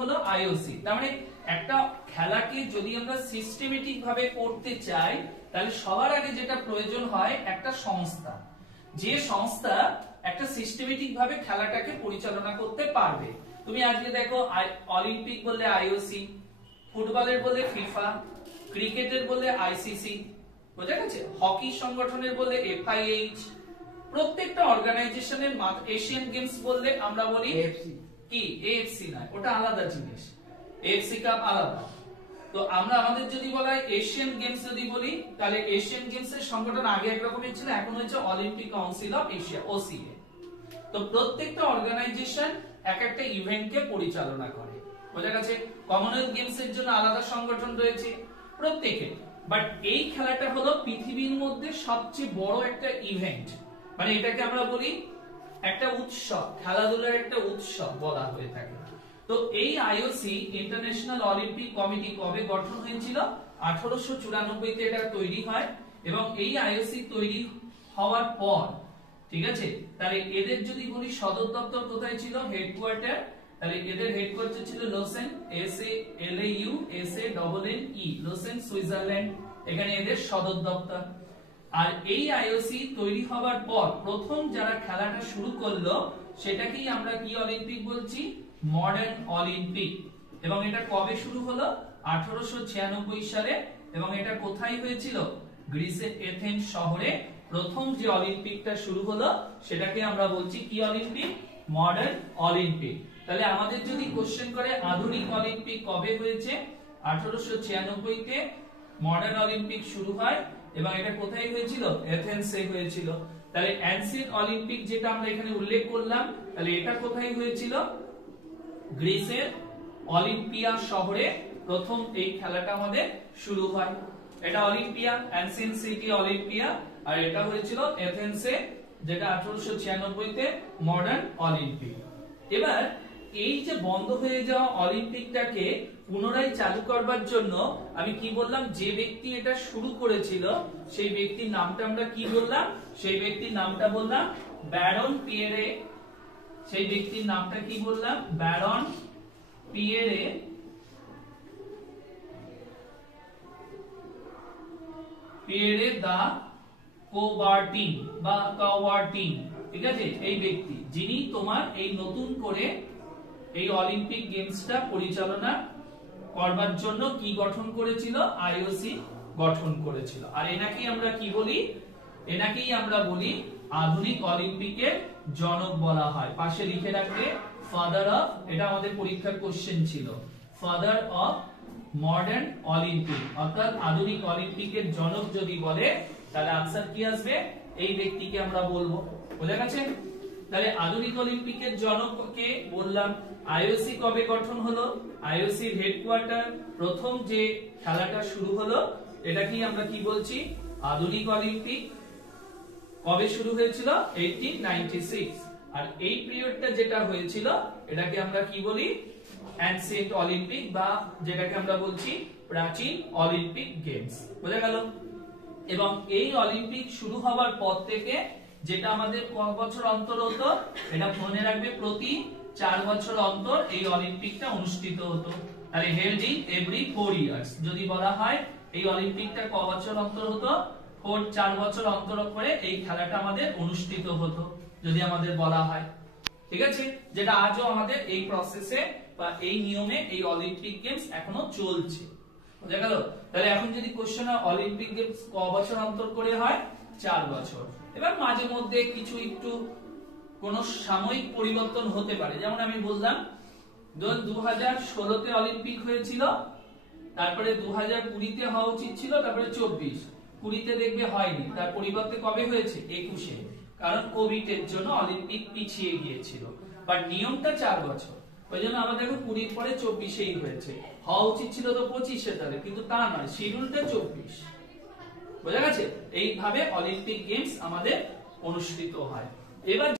হলো আইওসি। তার মানে একটা খেলাকে যদি আমরা সিস্টেমেটিক ভাবে করতে চাই তাহলে সবার আগে যেটা প্রয়োজন হয় একটা সংস্থা, যে সংস্থা একটা সিস্টেমেটিক ভাবে খেলাটাকে পরিচালনা করতে পারবে। তুমি আজকে দেখো অলিম্পিক বললে আইওসি, ফুটবলের বললে ফিফা, ক্রিকেটের বললে আইসিসি, বুঝা গেছে, হকি সংগঠনের বললে এফআইএইচ, প্রত্যেকটা অর্গানাইজেশনের এশিয়ান গেমস বললে আমরা বলি কি এএফসি নয়, ওটা আলাদা জিনিস, এএফসি কাপ আলাদা। তো আমরা আমাদের যদি বলা হয় এশিয়ান গেমস যদি বলি তাহলে এশিয়ান গেমস এর সংগঠন আগে একরকমের ছিল, এখন হচ্ছে Olympic council of Asia OCA. তো প্রত্যেকটা অর্গানাইজেশন এক একটা ইভেন্টকে পরিচালনা করে, বোঝা গেছে। কমনওয়েলথ গেমস এর জন্য আলাদা সংগঠন রয়েছে প্রত্যেকের। বাট এই খেলাটা হলো পৃথিবীর মধ্যে সবচেয়ে বড় একটা ইভেন্ট, মানে এটাকে আমরা বলি একটা উৎসব, খেলাধুলার একটা উৎসব বলা হয়ে থাকে। তো এই আইওসি ইন্টারন্যাশনাল অলিম্পিক কমিটি কবে গঠন হয়েছিল? 1894 তে এটা তৈরি হয়। এবং এই আইওসি তৈরি হওয়ার পর, ঠিক আছে, তাহলে এদের যদি বলি সদর দপ্তর কোথায় ছিল, হেডকোয়ার্টার, তাহলে এদের হেডকোয়ার্টার ছিল লোসেন, LAUSANNE, লোসেন, সুইজারল্যান্ড, এখানে এদের সদর দপ্তর। আর এই আইওসি তৈরি হওয়ার পর প্রথম যারা খেলাটা শুরু করলো সেটাকেই আমরা কি অলিম্পিক বলছি? Modern Olympic. এবং এটা কবে শুরু হলো? 1896 সালে। এবং এটা কোথায় হয়েছিল? গ্রিসের এথেন্স শহরে প্রথম যে অলিম্পিকটা শুরু হলো সেটাকে আমরা বলছি কি অলিম্পিক? Modern Olympic. তাহলে আমাদের যদি কোশ্চেন করে আধুনিক অলিম্পিক কবে হয়েছে? 1896 তে মডার্ন অলিম্পিক শুরু হয় এবং এটা কোথায় হয়েছিল? এথেন্সে হয়েছিল। তাহলে অ্যানসিয়েন্ট অলিম্পিক যেটা আমরা এখানে উল্লেখ করলাম, তাহলে এটা কোথায় হয়েছিল? গ্রিসের অলিম্পিয়া শহরে প্রথম এই খেলাটা আমাদের শুরু হয়। এটা অলিম্পিয়া, অ্যানসিয়েন্ট সিটি অলিম্পিয়া, আর এটা হয়েছিল এথেন্সে, যেটা 1896 তে মডার্ন অলিম্পিক। এবার এই যে বন্ধ হয়ে যাওয়া অলিম্পিকটাকে পুনরায় চালু করবার জন্য আমি কি বললাম, যে ব্যক্তি এটা শুরু করেছিল সেই ব্যক্তির নামটা আমরা কি বললাম? সেই ব্যক্তির নামটা বললাম ব্যারন পিয়েরে। সেই ব্যক্তির নামটা কি বললাম? ব্যারন পিয়েরে দা কোবার্টিন বা কাওয়ার্টিন, ঠিক আছে, এই ব্যক্তি যিনি তোমার এই নতুন করে এই অলিম্পিক গেমসটা পরিচালনা করবার জন্য কি গঠন করেছিল? আইওসি গঠন করেছিল। আর এনাকেই আমরা কি বলি? এনাকেই আমরা বলি আধুনিক অলিম্পিকের জনক বলা হয়। পাশে লিখে রাখবে ফাদার অফ, এটা আমাদের পরীক্ষার কোশ্চেন ছিল, ফাদার অফ মডার্ন অলিম্পিক, অর্থাৎ আধুনিক অলিম্পিকের জনক যদি বলে তাহলে আনসার কি আসবে? এই ব্যক্তিকে আমরা বলবো। বোঝা গেছে? তাহলে আধুনিক অলিম্পিকের জনককে বললাম। আইওসি কবে গঠন হলো? আইওসির হেডকোয়ার্টার, প্রথম যে খেলাটা শুরু হলো এটাকেই আমরা কি বলছি? আধুনিক অলিম্পিক। কবে শুরু হয়েছিল? 1896। আর এই পিরিয়ডটা যেটা হয়েছিল এটাকে আমরা কি বলি? অ্যানসিয়েন্ট অলিম্পিক, বা যেটাকে আমরা বলছি প্রাচীন অলিম্পিক গেমস। বোঝা গেল? এবং এই অলিম্পিক শুরু হওয়ার পর থেকে যেটা আমাদের কত বছর অন্তর হতো, এটা মনে রাখবে, প্রতি 4 বছর অন্তর এই অলিম্পিকটা অনুষ্ঠিত হতো। তাহলে হেল্ড ইন এভরি 4 ইয়ার্স। যদি বলা হয় এই অলিম্পিকটা ক বছর অন্তর হতো? 4 বছর অন্তর করে এই খেলাটা আমাদের অনুষ্ঠিত হতো, যদি আমাদের বলা হয়। ঠিক আছে, যেটা আজও আমাদের এই প্রসেসে বা এই নিয়মে এই অলিম্পিক গেমস এখনো চলছে। বুঝা গেল? তাহলে এখন যদি কোশ্চেন হয় অলিম্পিক গেমস ক বছর অন্তর করে হয়? 4 বছর। এবার মাঝে মধ্যে কিছু একটু কোন সাময়িক পরিবর্তন হতে পারে, যেমন আমি বললাম 2016 তে অলিম্পিক হয়েছিল, তারপরে 2020 তে হওয়া উচিত ছিল, তারপরে 20 তে দেখবে হয়নি, তার পরিবর্তে কবে হয়েছে? 21-এ, কারণ কোভিড এর জন্য অলিম্পিক পিছিয়ে গিয়েছিল। বাট নিয়মটা 4 বছর, ওই জন্য আমাদের 20 পরে 24-এই হয়েছে। হওয়া উচিত ছিল তো 25-এ তাহলে, কিন্তু তা নয়, শিডিউলটা 24। বোঝা গেছে? এইভাবে অলিম্পিক গেমস আমাদের অনুষ্ঠিত হয়। এবার